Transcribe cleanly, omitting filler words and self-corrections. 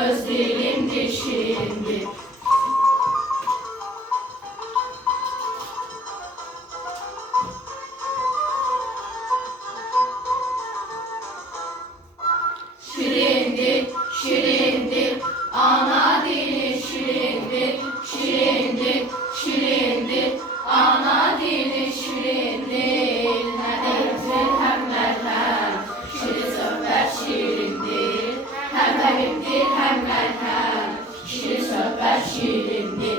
öz dilimdir şirindir. Şirindir, şirindir, ana dili şirindir, şirindir, şirindir, ana dili şirindir. Hem güzel hem merhem, şirin sohbet şirindir. Hem gariptir hem merhem, şirin sohbet şirindir.